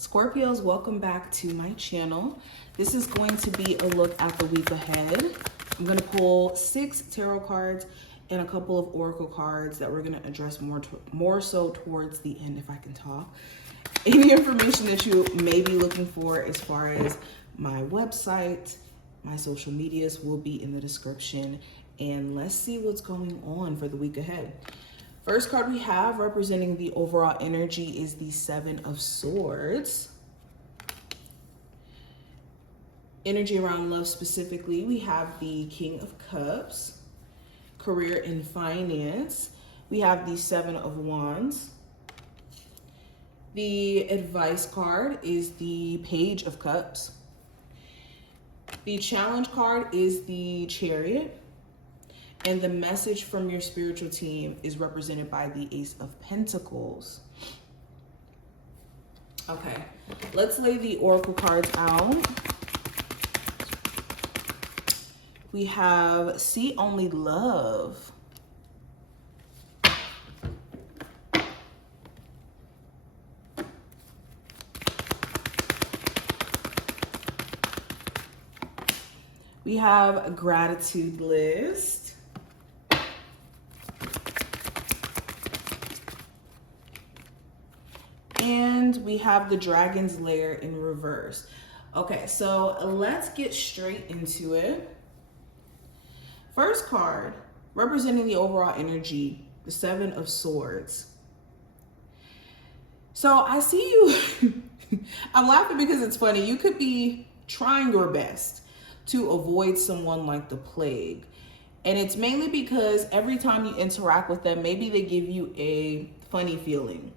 Scorpios, welcome back to my channel. This is going to be a look at the week ahead. I'm going to pull 6 tarot cards and a couple of oracle cards that we're going to address more so towards the end, if I can talk. Any information that you may be looking for as far as my website, my social medias will be in the description. And let's see what's going on for the week ahead. First card we have representing the overall energy is the 7 of Swords. Energy around love specifically, we have the King of Cups. Career and finance, we have the 7 of Wands. The advice card is the Page of Cups. The challenge card is the Chariot. And the message from your spiritual team is represented by the Ace of Pentacles. Okay, let's lay the oracle cards out. We have See Only Love. We have a Gratitude List. And we have the Dragon's Lair in reverse. Okay, so let's get straight into it. First card, representing the overall energy, the 7 of Swords. So I see you, I'm laughing because it's funny. You could be trying your best to avoid someone like the plague. And it's mainly because every time you interact with them, maybe they give you a funny feeling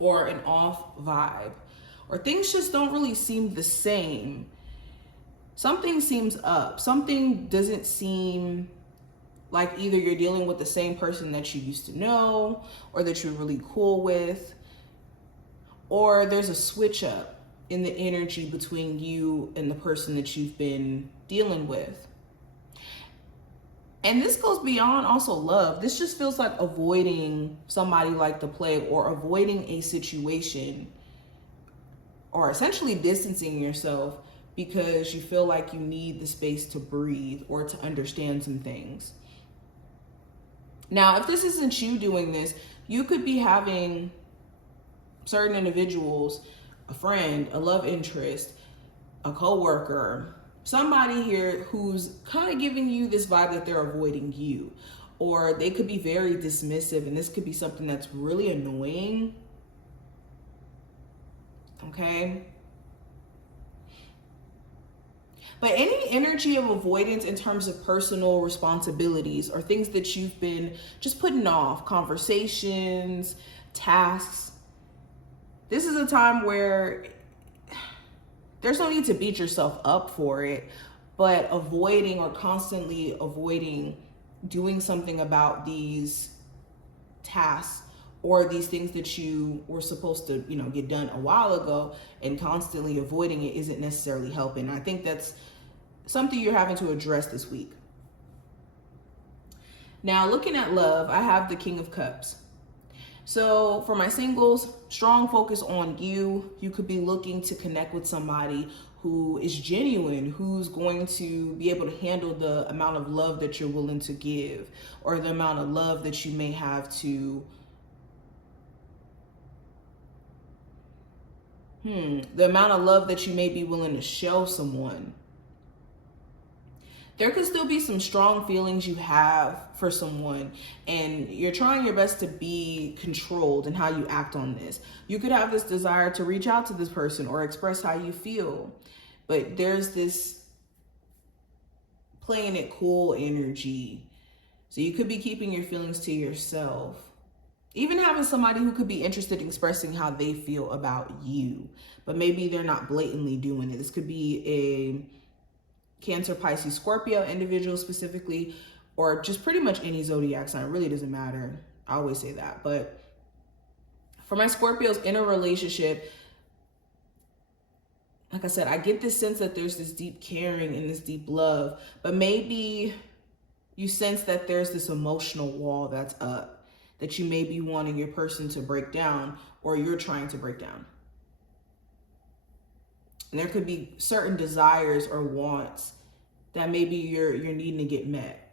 or an off vibe, or things just don't really seem the same. Something seems up. Something doesn't seem like either you're dealing with the same person that you used to know or that you're really cool with, or there's a switch up in the energy between you and the person that you've been dealing with. And this goes beyond also love. This just feels like avoiding somebody like the plague, or avoiding a situation, or essentially distancing yourself because you feel like you need the space to breathe or to understand some things. Now, if this isn't you doing this, you could be having certain individuals, a friend, a love interest, a coworker, somebody here who's kind of giving you this vibe that they're avoiding you, or they could be very dismissive, and this could be something that's really annoying. Okay. But any energy of avoidance in terms of personal responsibilities or things that you've been just putting off, conversations, tasks, this is a time where there's no need to beat yourself up for it, but avoiding or constantly avoiding doing something about these tasks or these things that you were supposed to, get done a while ago, and constantly avoiding it isn't necessarily helping. I think that's something you're having to address this week. Now, looking at love, I have the King of Cups. So for my singles, strong focus on you. You could be looking to connect with somebody who is genuine, who's going to be able to handle the amount of love that you're willing to give, or the amount of love that you may have to, the amount of love that you may be willing to show someone. There could still be some strong feelings you have for someone, and you're trying your best to be controlled in how you act on this. You could have this desire to reach out to this person or express how you feel, but there's this playing it cool energy. So you could be keeping your feelings to yourself. Even having somebody who could be interested in expressing how they feel about you, but maybe they're not blatantly doing it. This could be a Cancer, Pisces, Scorpio individual specifically, or just pretty much any zodiac sign. It really doesn't matter. I always say that. But for my Scorpios in a relationship, like I said, I get this sense that there's this deep caring and this deep love, but maybe you sense that there's this emotional wall that's up that you may be wanting your person to break down, or you're trying to break down. And there could be certain desires or wants that maybe you're needing to get met.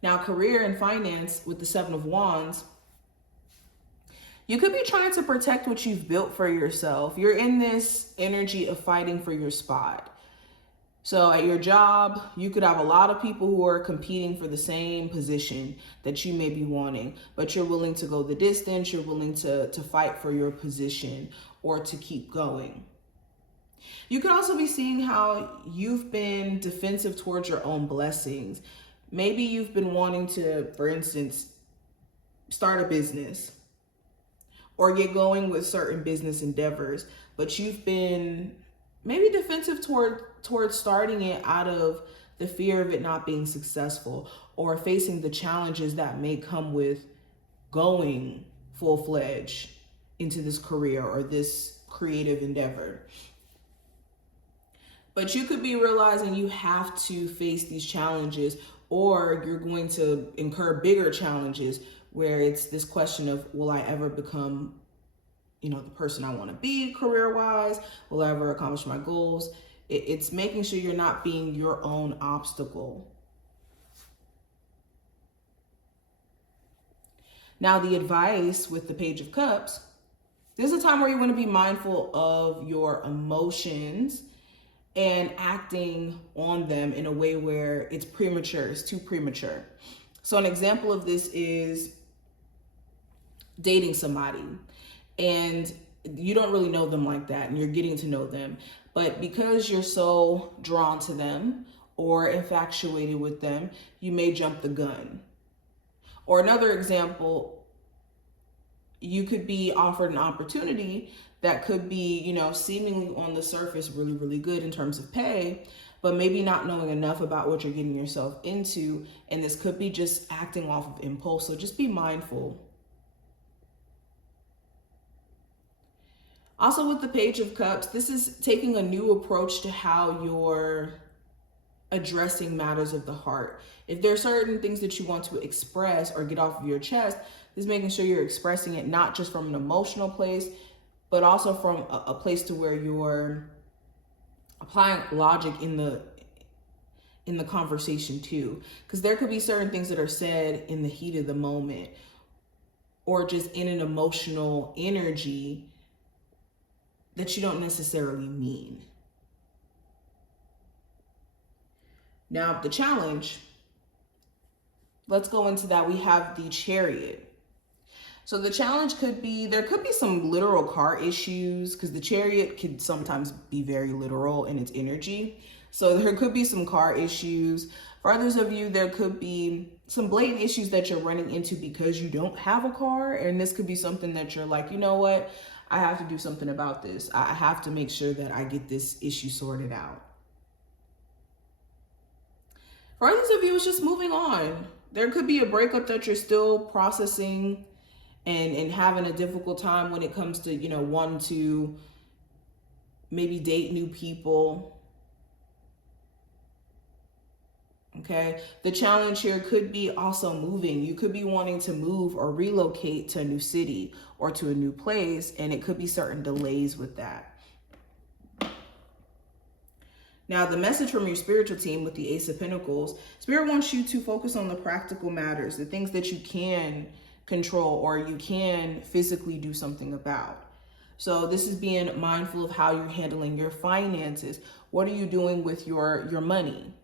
Now, career and finance with the Seven of Wands, you could be trying to protect what you've built for yourself. You're in this energy of fighting for your spot. So at your job, you could have a lot of people who are competing for the same position that you may be wanting, but you're willing to go the distance, you're willing to fight for your position or to keep going. You could also be seeing how you've been defensive towards your own blessings. Maybe you've been wanting to, for instance, start a business or get going with certain business endeavors, but you've been maybe defensive towards starting it out of the fear of it not being successful or facing the challenges that may come with going full-fledged into this career or this creative endeavor. But you could be realizing you have to face these challenges, or you're going to incur bigger challenges where it's this question of, will I ever become, the person I want to be career-wise? Will I ever accomplish my goals? It's making sure you're not being your own obstacle. Now, the advice with the Page of Cups, this is a time where you want to be mindful of your emotions and acting on them in a way where it's premature, it's too premature. So an example of this is dating somebody and you don't really know them like that and you're getting to know them, but because you're so drawn to them or infatuated with them, you may jump the gun. Or another example, you could be offered an opportunity that could be, seemingly on the surface really, really good in terms of pay, but maybe not knowing enough about what you're getting yourself into. And this could be just acting off of impulse. So just be mindful. Also with the Page of Cups, this is taking a new approach to how you're addressing matters of the heart. If there are certain things that you want to express or get off of your chest, this is making sure you're expressing it not just from an emotional place, but also from a place to where you're applying logic in the conversation too. Because there could be certain things that are said in the heat of the moment or just in an emotional energy that you don't necessarily mean. Now, the challenge, let's go into that. We have the Chariot. So the challenge could be, there could be some literal car issues because the Chariot could sometimes be very literal in its energy. So there could be some car issues. For others of you, there could be some blatant issues that you're running into because you don't have a car. And this could be something that you're like, you know what? I have to do something about this. I have to make sure that I get this issue sorted out. For others of you, it's just moving on. There could be a breakup that you're still processing and having a difficult time when it comes to, wanting to maybe date new people. Okay. The challenge here could be also moving. You could be wanting to move or relocate to a new city or to a new place, and it could be certain delays with that. Now, the message from your spiritual team with the Ace of Pentacles, Spirit wants you to focus on the practical matters, the things that you can control or you can physically do something about. So this is being mindful of how you're handling your finances. What are you doing with your money?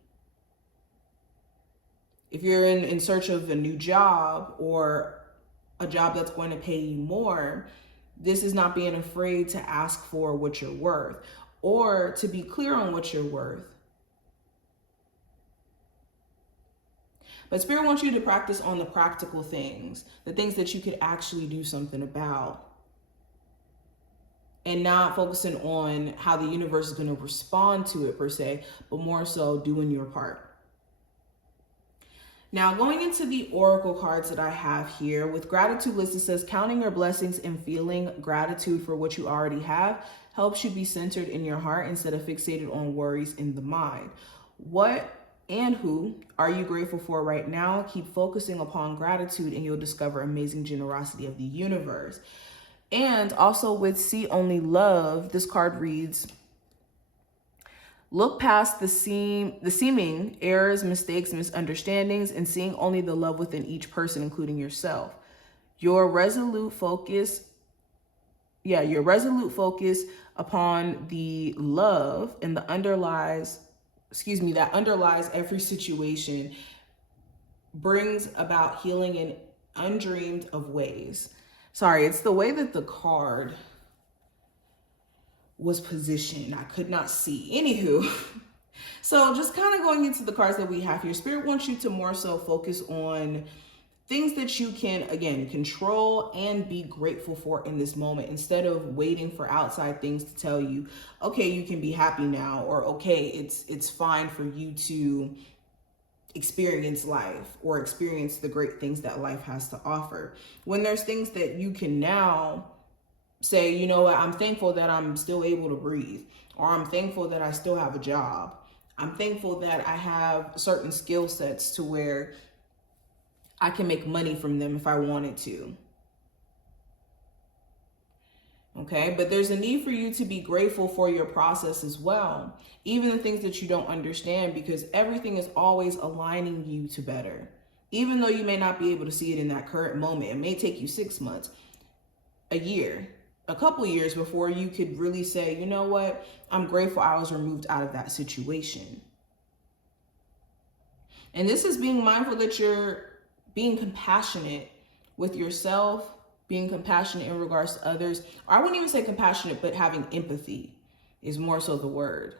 If you're in search of a new job or a job that's going to pay you more, this is not being afraid to ask for what you're worth or to be clear on what you're worth. But Spirit wants you to practice on the practical things, the things that you could actually do something about, and not focusing on how the universe is going to respond to it per se, but more so doing your part. Now, going into the oracle cards that I have here, with gratitude list, it says counting your blessings and feeling gratitude for what you already have helps you be centered in your heart instead of fixated on worries in the mind. What and who are you grateful for right now? Keep focusing upon gratitude and you'll discover amazing generosity of the universe. And also with See Only Love, this card reads, look past the seeming errors, mistakes, misunderstandings, and seeing only the love within each person, including yourself. Your resolute focus upon the love and that underlies every situation brings about healing in undreamed of ways. Sorry, it's the way that the card was positioned. I could not see. Anywho, so just kind of going into the cards that we have here, Spirit wants you to more so focus on things that you can, again, control and be grateful for in this moment, instead of waiting for outside things to tell you, okay, you can be happy now, or okay, it's fine for you to experience life or experience the great things that life has to offer. When there's things that you can now say, you know what, I'm thankful that I'm still able to breathe, or I'm thankful that I still have a job. I'm thankful that I have certain skill sets to where I can make money from them if I wanted to. Okay, but there's a need for you to be grateful for your process as well, even the things that you don't understand, because everything is always aligning you to better. Even though you may not be able to see it in that current moment, it may take you 6 months, a year, a couple years before you could really say, you know what, I'm grateful I was removed out of that situation. And this is being mindful that you're being compassionate with yourself, being compassionate in regards to others. Or I wouldn't even say compassionate, but having empathy is more so the word.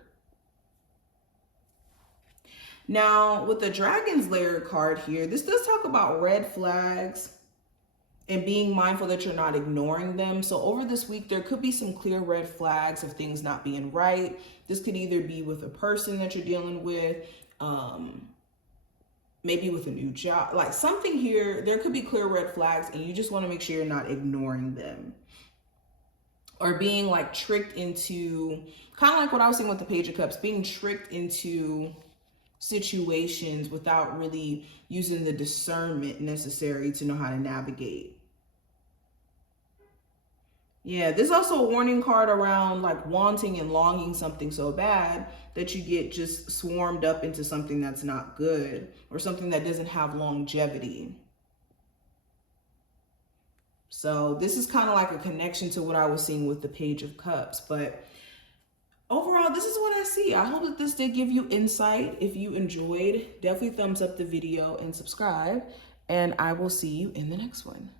Now, with the Dragon's Lair card here, this does talk about red flags and being mindful that you're not ignoring them. So over this week, there could be some clear red flags of things not being right. This could either be with a person that you're dealing with, maybe with a new job, like something here. There could be clear red flags and you just want to make sure you're not ignoring them, or being like tricked into, kind of like what I was saying with the Page of Cups, being tricked into situations without really using the discernment necessary to know how to navigate. Yeah, there's also a warning card around like wanting and longing something so bad that you get just swarmed up into something that's not good, or something that doesn't have longevity. So this is kind of like a connection to what I was seeing with the Page of Cups. But overall, this is what I see. I hope that this did give you insight. If you enjoyed, definitely thumbs up the video and subscribe. And I will see you in the next one.